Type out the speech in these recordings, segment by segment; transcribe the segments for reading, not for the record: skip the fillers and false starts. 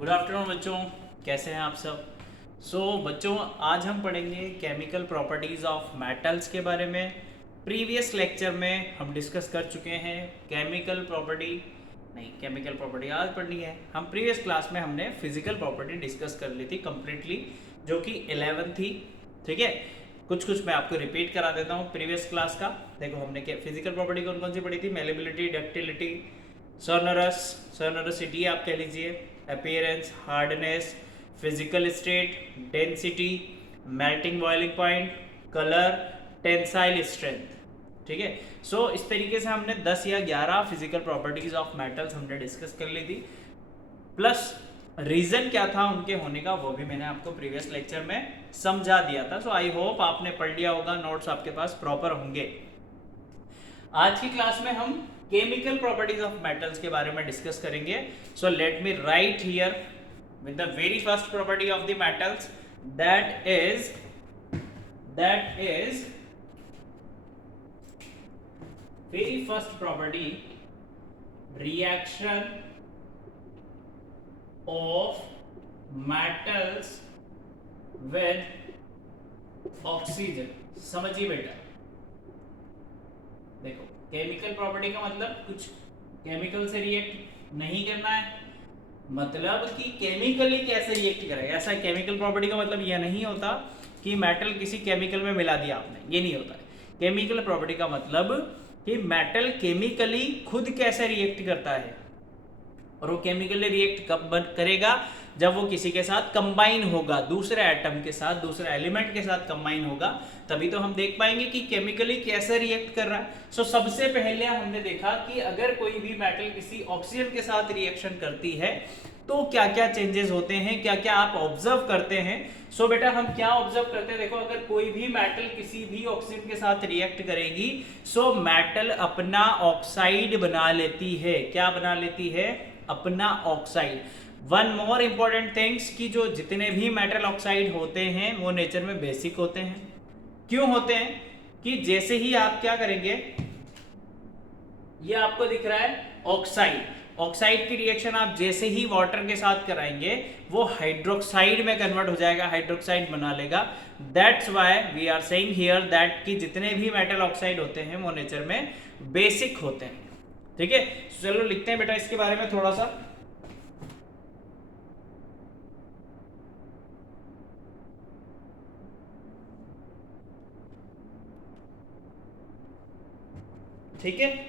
Good afternoon बच्चों, कैसे हैं आप सब। बच्चों, आज हम पढ़ेंगे केमिकल प्रॉपर्टीज़ ऑफ मेटल्स के बारे में। प्रीवियस लेक्चर में हम डिस्कस कर चुके हैं केमिकल प्रॉपर्टी आज पढ़नी है। हम प्रीवियस क्लास में हमने फिजिकल प्रॉपर्टी डिस्कस कर ली थी कम्प्लीटली, जो कि 11 थी। ठीक है, कुछ मैं आपको रिपीट करा देता हूँ प्रीवियस क्लास का। देखो, हमने क्या फिजिकल प्रॉपर्टी कौन कौन सी पढ़ी थी? मेलेबिलिटी, डक्टिलिटी, सोनरसिटी आप कह लीजिए, appearance, hardness, physical state, density, melting boiling point, colour, tensile strength. ठीक है, इस तरीके से हमने 10 या 11 फिजिकल प्रॉपर्टीज ऑफ मेटल्स हमने डिस्कस कर ली थी। प्लस रीजन क्या था उनके होने का वो भी मैंने आपको प्रीवियस लेक्चर में समझा दिया था। आई होप आपने पढ़ लिया होगा, नोट्स आपके पास प्रॉपर होंगे। आज की क्लास में हम केमिकल प्रॉपर्टीज ऑफ मेटल्स के बारे में डिस्कस करेंगे। Let me right here with the very first property of the metals, that is very first property, reaction of metals with oxygen. समझिए बेटा, देखो, केमिकल प्रॉपर्टी का मतलब कुछ केमिकल से रिएक्ट नहीं करना है, मतलब कि केमिकली कैसे रिएक्ट करेगा। ऐसा केमिकल प्रॉपर्टी का मतलब यह नहीं होता कि मेटल किसी केमिकल में मिला दिया आपने, ये नहीं होता है। केमिकल प्रॉपर्टी का मतलब कि मेटल केमिकली खुद कैसे रिएक्ट करता है, और वो केमिकली रिएक्ट कब करेगा? जब वो किसी के साथ कंबाइन होगा, दूसरे एटम के साथ, दूसरे एलिमेंट के साथ कंबाइन होगा, तभी तो हम देख पाएंगे कि केमिकली कैसे रिएक्ट कर रहा है। सबसे पहले हमने देखा कि अगर कोई भी मेटल किसी ऑक्सीजन के साथ रिएक्शन करती है तो क्या क्या चेंजेस होते हैं, क्या क्या आप ऑब्जर्व करते हैं। बेटा, हम क्या ऑब्जर्व करते हैं? देखो, अगर कोई भी मेटल किसी भी ऑक्सीजन के साथ रिएक्ट करेगी, मेटल अपना ऑक्साइड बना लेती है। क्या बना लेती है? अपना oxide. One more important things कि जो जितने भी मेटल ऑक्साइड होते हैं वो नेचर में बेसिक होते हैं। क्यों होते हैं? कि जैसे ही आप क्या करेंगे, ये आपको दिख रहा है ऑक्साइड की रिएक्शन आप जैसे ही वाटर के साथ कराएंगे वो हाइड्रोक्साइड में कन्वर्ट हो जाएगा, हाइड्रोक्साइड बना लेगा। That's why we are saying here that कि जितने भी मेटल ऑक्साइड होते हैं वो नेचर में बेसिक होते हैं। ठीक है, चलो लिखते हैं बेटा इसके बारे में थोड़ा सा। ठीक है,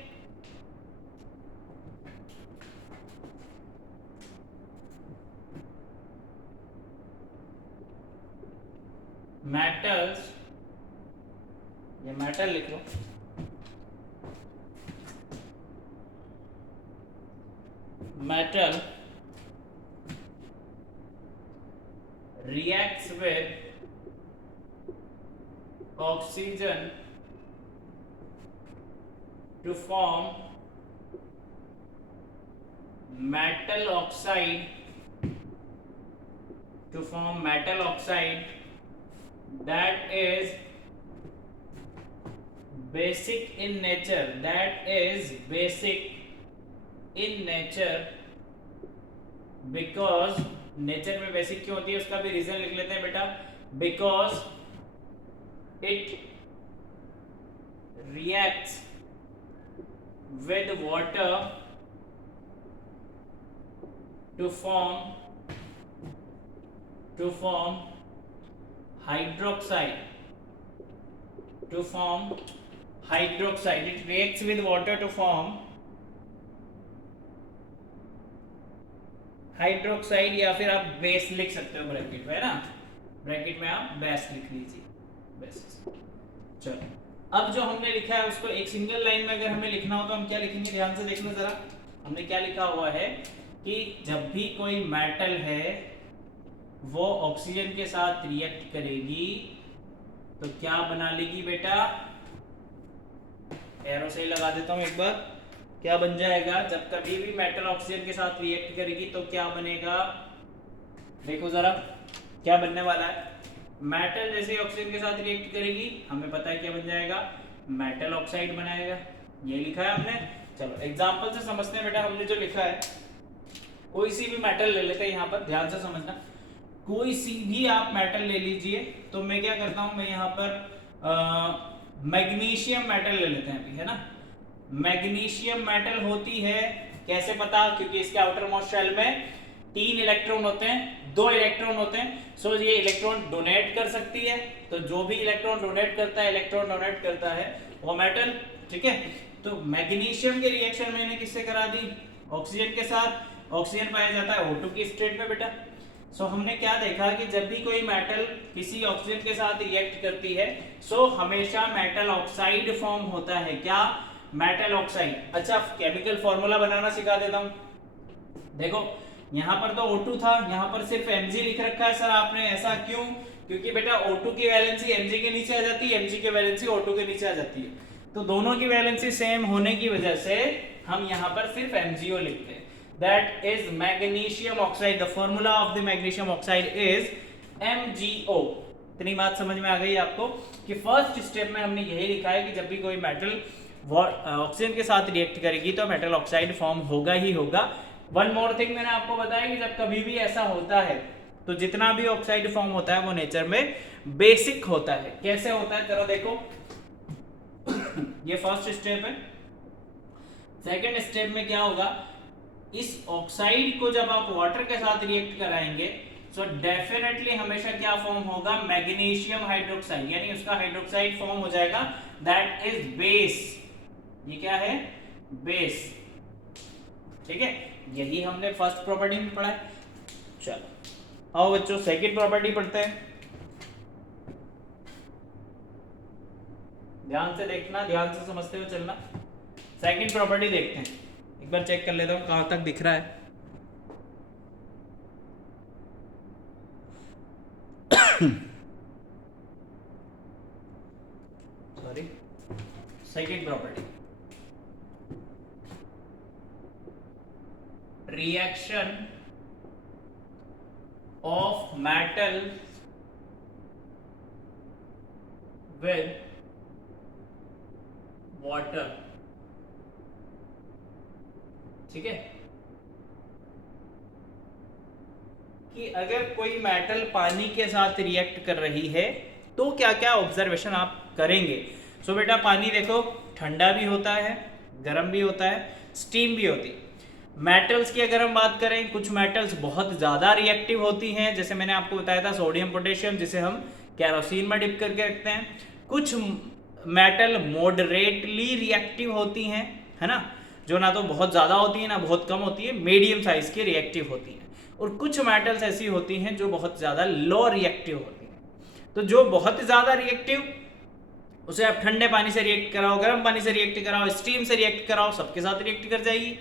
मेटल्स, ये मेटल लिख लो। Metal reacts with oxygen to form metal oxide that is basic in nature, because nature में बेसिक क्यों होती है उसका भी रीजन लिख लेते हैं बेटा। Because it reacts with water to form hydroxide, it reacts with water to form hydroxide, या फिर आप बेस लिख सकते हो ब्रैकेट में, है ना। ब्रैकेट में आप बेस लिख लीजिए, बेसिस। चलो, अब जो हमने लिखा है उसको एक सिंगल लाइन में अगर हमें लिखना हो तो हम क्या लिखेंगे? ध्यान से देखना जरा, हमने क्या लिखा हुआ है कि जब भी कोई मेटल है वो ऑक्सीजन के साथ रिएक्ट करेगी तो क्या बना लेगी बेटा? एरो से ही लगा देता हूं एक बार। क्या बन जाएगा? जब कभी भी मेटल ऑक्सीजन के साथ रिएक्ट करेगी तो क्या बनेगा? देखो जरा क्या बनने वाला है। मेटल जैसे ऑक्सीजन के साथ रिएक्ट करेगी, हमें पता है क्या बन जाएगा? मेटल ऑक्साइड बनाएगा। ये लिखा है हमने। चलो एग्जांपल से समझते हैं बेटा हमने जो लिखा है। कोई सी भी मेटल ले लेते हैं, यहाँ पर ध्यान से समझना, कोई सी भी आप मेटल ले लीजिए। तो मैं क्या करता हूं, मैं यहाँ पर मैग्नीशियम मेटल ले लेते हैं अभी, है ना। मैग्नीशियम मेटल होती है, कैसे पता, क्योंकि इसके आउटर मोस्ट शेल में 3 इलेक्ट्रॉन होते हैं, 2 इलेक्ट्रॉन होते हैं। सो ये इलेक्ट्रॉन डोनेट कर सकती है, तो जो भी इलेक्ट्रॉन डोनेट करता है, इलेक्ट्रॉन डोनेट करता है वो मेटल, ठीक है। तो मैग्नीशियम के रिएक्शन मैंने किससे करा दी, ऑक्सीजन के साथ। ऑक्सीजन पाया जाता है O2 की स्टेट में बेटा। सो हमने क्या देखा कि जब भी कोई मेटल किसी ऑक्सीजन के साथ रिएक्ट करती है, सो हमेशा मेटल ऑक्साइड फॉर्म होता है। क्या, मेटल ऑक्साइड। अच्छा, केमिकल फॉर्मूला बनाना सिखा देता हूं। देखो यहाँ पर तो O2 था, यहाँ पर सिर्फ Mg लिख रखा है। सर आपने ऐसा क्यों, क्योंकि बेटा O2 की वैलेंसी Mg के नीचे आ जाती है, Mg की वैलेंसी O2 के नीचे आ जाती है, तो दोनों की वैलेंसी सेम होने की वजह से हम यहाँ पर सिर्फ MgO लिखते हैं। That is magnesium oxide. The formula of the magnesium oxide is MgO. इतनी बात समझ में आ गई आपको कि फर्स्ट स्टेप में हमने यही लिखा है कि जब भी कोई मेटल ऑक्सीजन के साथ रिएक्ट करेगी तो मेटल ऑक्साइड फॉर्म होगा ही होगा। वन मोर थिंग मैंने आपको बताया कि जब कभी भी ऐसा होता है तो जितना भी ऑक्साइड फॉर्म होता है वो नेचर में बेसिक होता है। कैसे होता है जरा देखो, ये फर्स्ट स्टेप है। सेकेंड स्टेप में क्या होगा, इस ऑक्साइड को जब आप वाटर के साथ रिएक्ट कराएंगे तो डेफिनेटली हमेशा क्या फॉर्म होगा, मैग्नीशियम हाइड्रोक्साइड, यानी उसका हाइड्रोक्साइड फॉर्म हो जाएगा, दैट इज बेस। ये क्या है, बेस, ठीक है। यही हमने फर्स्ट प्रॉपर्टी में पढ़ा है। चलो आओ बच्चों सेकंड प्रॉपर्टी पढ़ते हैं। ध्यान से देखना, ध्यान से समझते हुए चलना। सेकंड प्रॉपर्टी देखते हैं, एक बार चेक कर लेता हूं कहां तक दिख रहा है। Sorry, second property, reaction of metal with water, ठीक है, कि अगर कोई मेटल पानी के साथ रिएक्ट कर रही है तो क्या क्या ऑब्जर्वेशन आप करेंगे। सो बेटा पानी देखो ठंडा भी होता है, गर्म भी होता है, स्टीम भी होती है। मेटल्स की अगर हम बात करें, कुछ मेटल्स बहुत ज़्यादा रिएक्टिव होती हैं, जैसे मैंने आपको बताया था सोडियम पोटेशियम, जिसे हम केरोसिन में डिप करके रखते हैं। कुछ मेटल मॉडरेटली रिएक्टिव होती हैं, है ना, जो ना तो बहुत ज़्यादा होती है ना बहुत कम होती है, मीडियम साइज की रिएक्टिव होती हैं। और कुछ मेटल्स ऐसी होती हैं जो बहुत ज़्यादा लो रिएक्टिव होती हैं। तो जो बहुत ज़्यादा रिएक्टिव, उसे आप ठंडे पानी से रिएक्ट कराओ, गर्म पानी से रिएक्ट कराओ, स्टीम से रिएक्ट कराओ, सबके साथ रिएक्ट कर जाएगी।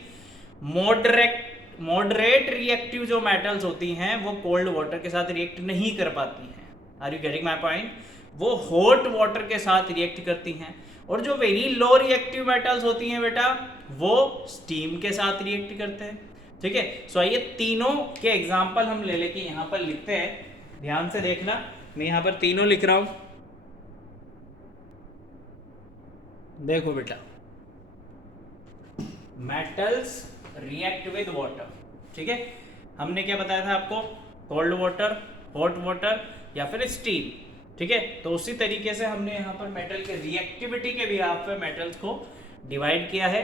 मॉडरेट रिएक्टिव जो मेटल्स होती हैं वो कोल्ड वाटर के साथ रिएक्ट नहीं कर पाती हैं। Are you getting my point? वो हॉट वाटर के साथ रिएक्ट करती हैं। और जो वेरी लो रिएक्टिव मेटल्स होती हैं बेटा, वो स्टीम के साथ रिएक्ट करते हैं, ठीक है। सो आइए तीनों के एग्जांपल हम ले लेके यहां पर लिखते हैं। ध्यान से देखना, मैं यहां पर तीनों लिख रहा हूं। देखो बेटा, मेटल्स रिएक्ट विद वाटर, ठीक है। हमने क्या बताया था आपको, कोल्ड वाटर, हॉट वाटर या फिर स्टीम, ठीक है। तो उसी तरीके से हमने यहाँ पर मेटल के रिएक्टिविटी के बिहाफ पे मेटल्स को डिवाइड किया है।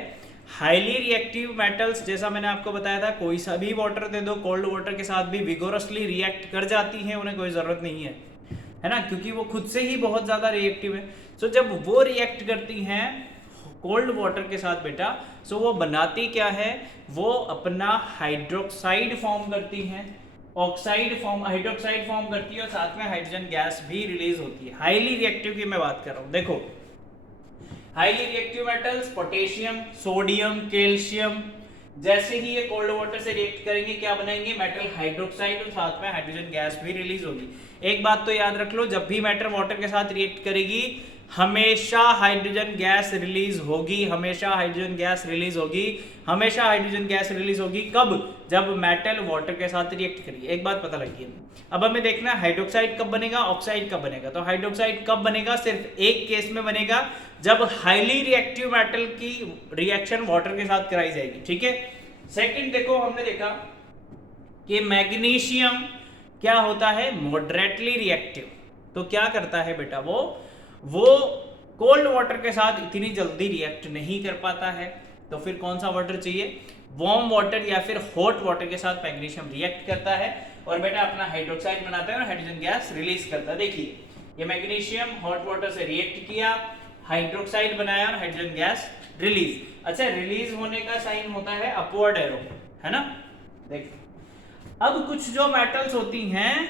हाईली रिएक्टिव मेटल्स, जैसा मैंने आपको बताया था, कोई सा भी वाटर दे दो कोल्ड वाटर के साथ भी विगोरसली रिएक्ट कर जाती हैं, उन्हें कोई ज़रूरत नहीं है ना, क्योंकि वो खुद से ही बहुत ज़्यादा रिएक्टिव है। सो जब वो रिएक्ट करती हैं कोल्ड वाटर के साथ बेटा, सो वो बनाती क्या है, वो अपना हाइड्रोक्साइड फॉर्म करती हैं, ऑक्साइड फॉर्म, हाइड्रोक्साइड फॉर्म करती है और साथ में हाइड्रोजन गैस भी रिलीज होती है। हाईली रिएक्टिव की मैं बात कर रहा हूँ। देखो highly reactive metals potassium, sodium, calcium, जैसे ही ये कोल्ड वाटर से रिएक्ट करेंगे क्या बनाएंगे, मेटल हाइड्रोक्साइड और साथ में हाइड्रोजन गैस भी रिलीज होगी। एक बात तो याद रख लो, जब भी मेटल वाटर के साथ रिएक्ट करेगी हमेशा हाइड्रोजन गैस रिलीज होगी, हमेशा हाइड्रोजन गैस रिलीज होगी, हमेशा हाइड्रोजन गैस रिलीज होगी। कब? जब मेटल वाटर के साथ रिएक्ट करेगी। एक बात पता लगी है। अब हमें देखना है हाइड्रोक्साइड कब बनेगा, ऑक्साइड कब बनेगा। तो हाइड्रोक्साइड कब बनेगा, सिर्फ एक केस में बनेगा, जब हाईली रिएक्टिव मेटल की रिएक्शन वाटर के साथ कराई जाएगी, ठीक है। सेकंड देखो, हमने देखा कि मैग्नीशियम क्या होता है, मॉडरेटली रिएक्टिव। तो क्या करता है बेटा, वो कोल्ड वाटर के साथ इतनी जल्दी रिएक्ट नहीं कर पाता है। तो फिर कौन सा वाटर चाहिए, वार्म वाटर या फिर हॉट वाटर के साथ मैग्नीशियम रिएक्ट करता है और बेटा अपना हाइड्रोक्साइड बनाता है और हाइड्रोजन गैस रिलीज करता है। देखिए ये मैग्नीशियम हॉट वाटर से रिएक्ट किया, हाइड्रोक्साइड बनाया और हाइड्रोजन गैस रिलीज। अच्छा, रिलीज होने का साइन होता है अपवर्ड एरो, है ना। देखो अब कुछ जो मेटल्स होती हैं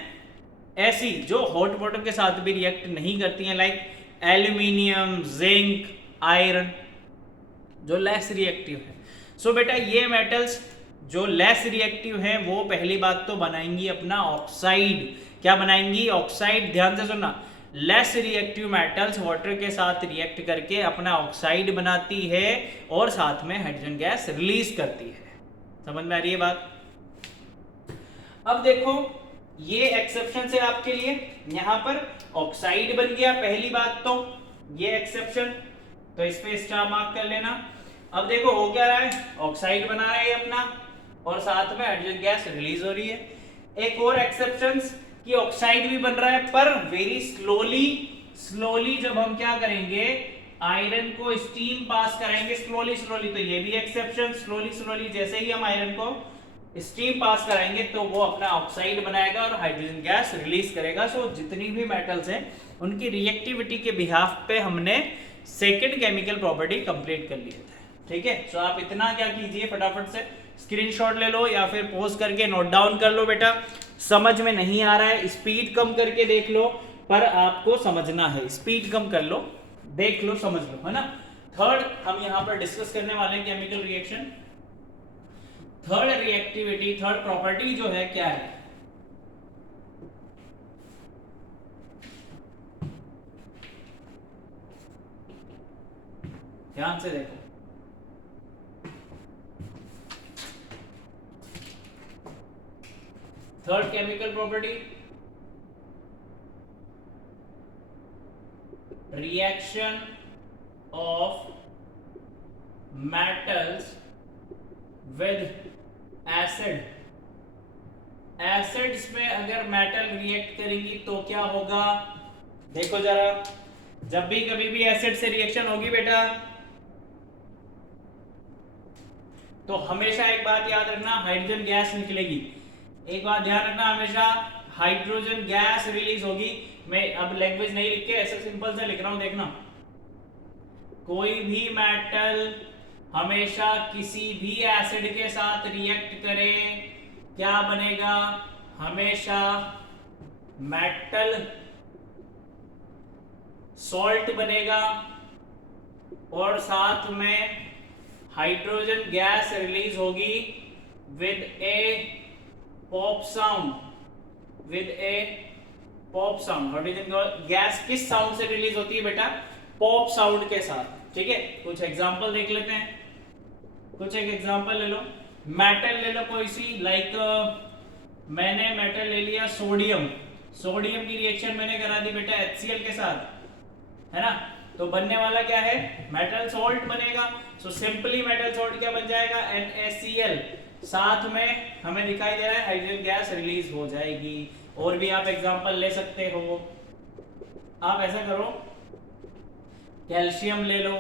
ऐसी जो हॉट वाटर के साथ भी रिएक्ट नहीं करती हैं, लाइक एल्यूमिनियम, जिंक, आयरन, जो लेस रिएक्टिव है। सो बेटा ये मेटल्स जो लेस रिएक्टिव हैं वो पहली बात तो बनाएंगी अपना ऑक्साइड। क्या बनाएंगी, ऑक्साइड। ध्यान से सुनना, लेस रिएक्टिव मेटल्स वाटर के साथ रिएक्ट करके अपना ऑक्साइड बनाती है और साथ में हाइड्रोजन गैस रिलीज करती है। समझ में आ रही है बात। अब देखो ये एक्सेप्शन है आपके लिए, यहां पर ऑक्साइड बन गया पहली बात तो, ये एक्सेप्शन, तो इस पे स्टार मार्क कर लेना। अब देखो हो क्या रहा है, ऑक्साइड बना रहा है अपना और साथ में हाइड्रोजन गैस रिलीज हो रही है। एक और एक्सेप्शंस कि ऑक्साइड भी बन रहा है पर वेरी स्लोली जब हम क्या करेंगे, आयरन को स्टीम पास कराएंगे स्लोली, तो ये भी एक्सेप्शन, स्लोली जैसे ही हम आयरन को स्टीम पास कराएंगे तो वो अपना ऑक्साइड बनाएगा और हाइड्रोजन गैस रिलीज करेगा। सो जितनी भी मेटल्स हैं उनकी रिएक्टिविटी के बिहाफ पे हमने सेकंड केमिकल प्रॉपर्टी कंप्लीट कर लिया था। ठीक है, सो आप इतना क्या कीजिए, फटाफट से स्क्रीनशॉट ले लो या फिर पॉज करके नोट डाउन कर लो। बेटा समझ में नहीं आ रहा है स्पीड कम करके देख लो, पर आपको समझना है, स्पीड कम कर लो, देख लो, समझ लो, है ना। थर्ड हम यहां पर डिस्कस करने वाले chemical reaction, third reactivity, third property जो है क्या है, ध्यान से देखो। Third chemical property, reaction of metals with acid. Acids में अगर मेटल रिएक्ट करेंगी तो क्या होगा, देखो जरा, जब भी कभी भी एसिड से रिएक्शन होगी बेटा तो हमेशा एक बात याद रखना, हाइड्रोजन गैस निकलेगी। एक बात ध्यान रखना, हमेशा हाइड्रोजन गैस रिलीज होगी। मैं अब लैंग्वेज नहीं लिख के ऐसे सिंपल से लिख रहा हूं, देखना। कोई भी मेटल हमेशा किसी भी एसिड के साथ रिएक्ट करे, क्या बनेगा, हमेशा मेटल सॉल्ट बनेगा और साथ में हाइड्रोजन गैस रिलीज होगी with A pop sound, with A pop sound. Hydrogen gas किस साउंड से रिलीज होती है बेटा, पॉप साउंड के साथ। ठीक है, कुछ एग्जांपल देख लेते हैं, कुछ एक एग्जांपल ले लो, मेटल ले लो कोई सी, लाइक मैंने मेटल ले लिया सोडियम, सोडियम की रिएक्शन मैंने करा दी बेटा HCl के साथ, है ना, तो बनने वाला क्या है, मेटल सॉल्ट बनेगा। सो सिंपली मेटल सॉल्ट क्या बन जाएगा, NaCl, साथ में हमें दिखाई दे रहा है हाइड्रोजन गैस रिलीज हो जाएगी। और भी आप एग्जांपल ले सकते हो, आप ऐसा करो, कैल्शियम ले लो,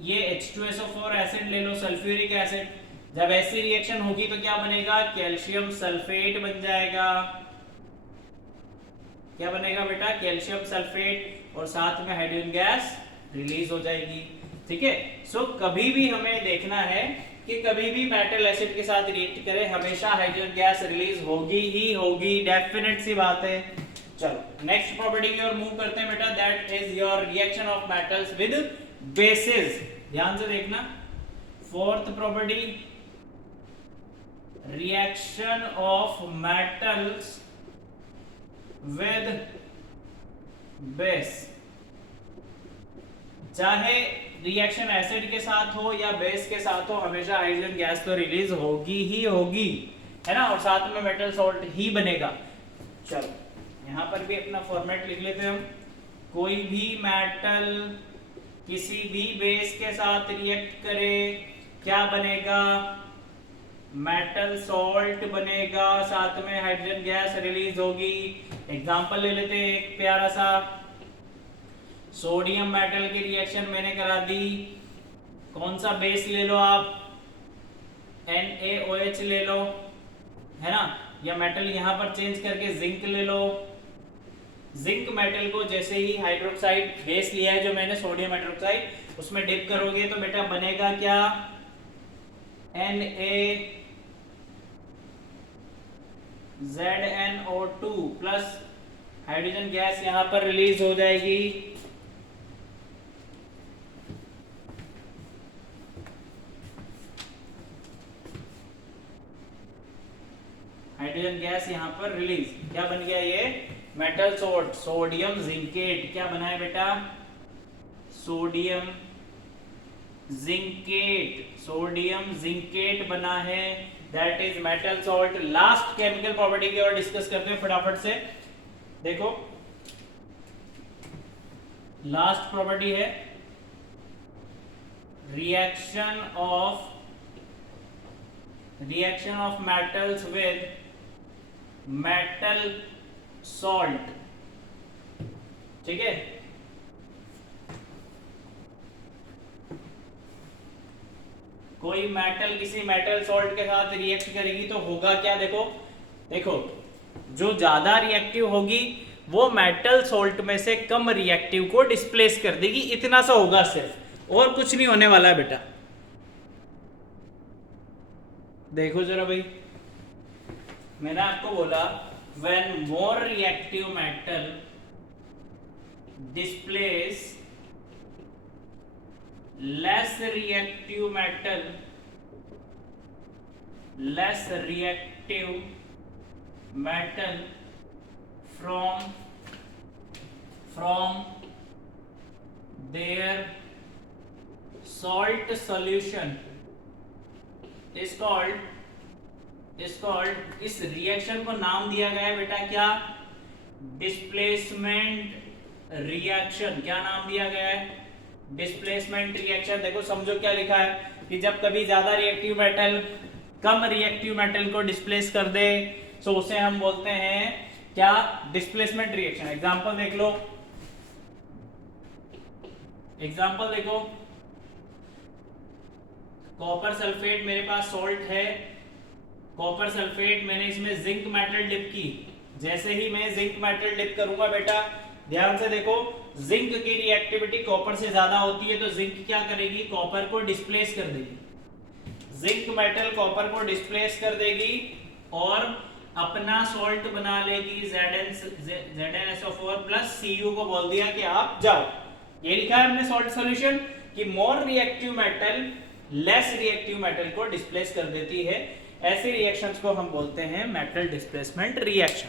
ये H2SO4 एसिड ले लो, सल्फ्यूरिक एसिड, जब ऐसी रिएक्शन होगी तो क्या बनेगा, कैल्शियम सल्फेट बन जाएगा। क्या बनेगा बेटा, कैल्शियम सल्फेट, और साथ में हाइड्रोजन गैस रिलीज हो जाएगी। ठीक है, सो कभी भी हमें देखना है कि कभी भी मेटल एसिड के साथ रिएक्ट करे हमेशा हाइड्रोजन गैस रिलीज होगी ही होगी, डेफिनेट सी बात है। चलो नेक्स्ट प्रॉपर्टी की ओर मूव करते हैं बेटा, that is your reaction of metals with basis. ध्यान से देखना, fourth property, reaction of metals with base. चाहे रिएक्शन एसिड के साथ हो या बेस के साथ हो, हमेशा हाइड्रोजन गैस तो रिलीज होगी ही होगी, है ना, और साथ में मेटल सॉल्ट ही बनेगा। चलो यहां पर भी अपना फॉर्मेट लिख लेते हैं हम, कोई भी मेटल किसी भी बेस के साथ रिएक्ट करे क्या बनेगा, मेटल सॉल्ट बनेगा, साथ में हाइड्रोजन गैस रिलीज होगी। एग्जांपल ले लेते हैं एक प्यारा सा, सोडियम मेटल की रिएक्शन मैंने करा दी। कौन सा बेस ले लो आप, NaOH ले लो, है ना, या मेटल यहां पर चेंज करके जिंक ले लो। जिंक मेटल को जैसे ही हाइड्रोक्साइड बेस लिया है जो मैंने सोडियम हाइड्रोक्साइड, उसमें डिप करोगे तो बेटा बनेगा क्या, NaZnO2 प्लस हाइड्रोजन गैस यहां पर रिलीज हो जाएगी। हाइड्रोजन गैस यहां पर रिलीज, क्या बन गया ये, मेटल सॉल्ट, सोडियम जिंकेट। क्या बना है बेटा, सोडियम जिंकेट, सोडियम जिंकेट बना है, that is metal salt. Last chemical property की और डिस्कस करते हैं फटाफट से। देखो लास्ट प्रॉपर्टी है reaction of metals with metal salt, ठीक है। कोई मेटल किसी मेटल सॉल्ट के साथ रिएक्ट करेगी तो होगा क्या, देखो देखो, जो ज्यादा रिएक्टिव होगी वो मेटल सॉल्ट में से कम रिएक्टिव को डिस्प्लेस कर देगी, इतना सा होगा सिर्फ, और कुछ नहीं होने वाला है बेटा। देखो जरा भाई, मैंने आपको बोला when more reactive metal displace less reactive metal from their salt solution is called, इस रिएक्शन को नाम दिया गया है बेटा क्या, डिस्प्लेसमेंट रिएक्शन। क्या नाम दिया गया है, डिस्प्लेसमेंट रिएक्शन। देखो समझो क्या लिखा है कि जब कभी ज्यादा रिएक्टिव मेटल कम रिएक्टिव मेटल को डिस्प्लेस कर दे तो उसे हम बोलते हैं क्या, डिस्प्लेसमेंट रिएक्शन। एग्जांपल देख लो, एग्जांपल देखो, कॉपर सल्फेट मेरे पास सॉल्ट है, कॉपर सल्फेट मैंने इसमें जिंक मेटल डिप की। जैसे ही मैं जिंक मेटल डिप करूंगा बेटा, ध्यान से देखो, जिंक की रिएक्टिविटी कॉपर से ज्यादा होती है, तो जिंक क्या करेगी, कॉपर को डिस्प्लेस कर देगी। जिंक मेटल कॉपर को डिस्प्लेस कर देगी और अपना सॉल्ट बना लेगी, ZnSO4 प्लस Cu को बोल दिया कि आप जाओ। ये लिखा है हमने सॉल्ट सॉल्यूशन कि more reactive metal less reactive metal को डिस्प्लेस कर देती है। ऐसे रिएक्शंस को हम बोलते हैं मेटल डिस्प्लेसमेंट रिएक्शन।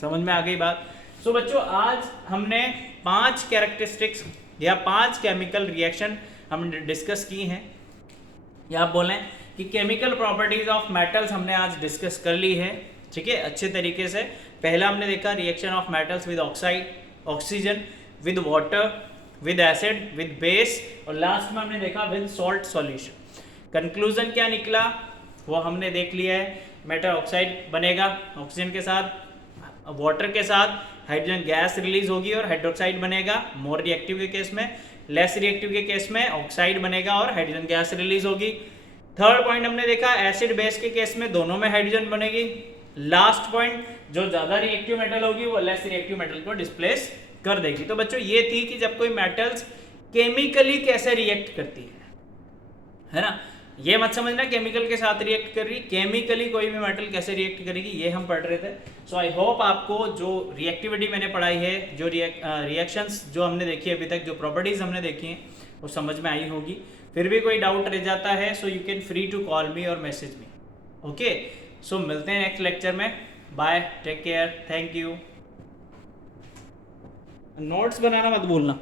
समझ में आ गई बात। सो बच्चों, आज हमने 5 कैरेक्टरिस्टिक्स या 5 केमिकल रिएक्शन हमने डिस्कस की हैं, या आप बोलें कि केमिकल प्रॉपर्टीज ऑफ मेटल्स हमने आज डिस्कस कर ली है, ठीक है, अच्छे तरीके से। पहला हमने देखा reaction of metals with oxide, oxygen, with water, with acid, with base, और लास्ट में हमने देखा विद सॉल्ट सॉल्यूशन। कंक्लूजन क्या निकला वो हमने देख लिया है, मेटल ऑक्साइड बनेगा, ऑक्सीजन के साथ, वाटर के साथ हाइड्रोजन गैस रिलीज होगी और हाइड्रोक्साइड बनेगा मोर रिएक्टिव के केस में, लेस रिएक्टिव के केस में ऑक्साइड बनेगा और हाइड्रोजन गैस रिलीज होगी। थर्ड पॉइंट हमने देखा एसिड बेस के केस में दोनों में हाइड्रोजन बनेगी। लास्ट पॉइंट, जो ज्यादा रिएक्टिव मेटल होगी वो लेस रिएक्टिव मेटल को डिस्प्लेस कर देगी। तो बच्चों ये थी कि जब कोई मेटल्स केमिकली कैसे रिएक्ट करती है ना। ये मत समझना केमिकल के साथ रिएक्ट कर रही, केमिकली कोई भी मेटल कैसे रिएक्ट करेगी ये हम पढ़ रहे थे। सो आई होप आपको जो रिएक्टिविटी मैंने पढ़ाई है, जो रिएक्शंस जो हमने देखी अभी तक, जो प्रॉपर्टीज हमने देखी हैं वो समझ में आई होगी। फिर भी कोई डाउट रह जाता है so you can free to call me और मैसेज मी। ओके, सो मिलते हैं नेक्स्ट लेक्चर में। Bye, take care, thank you. Notes बनाना मत भूलना।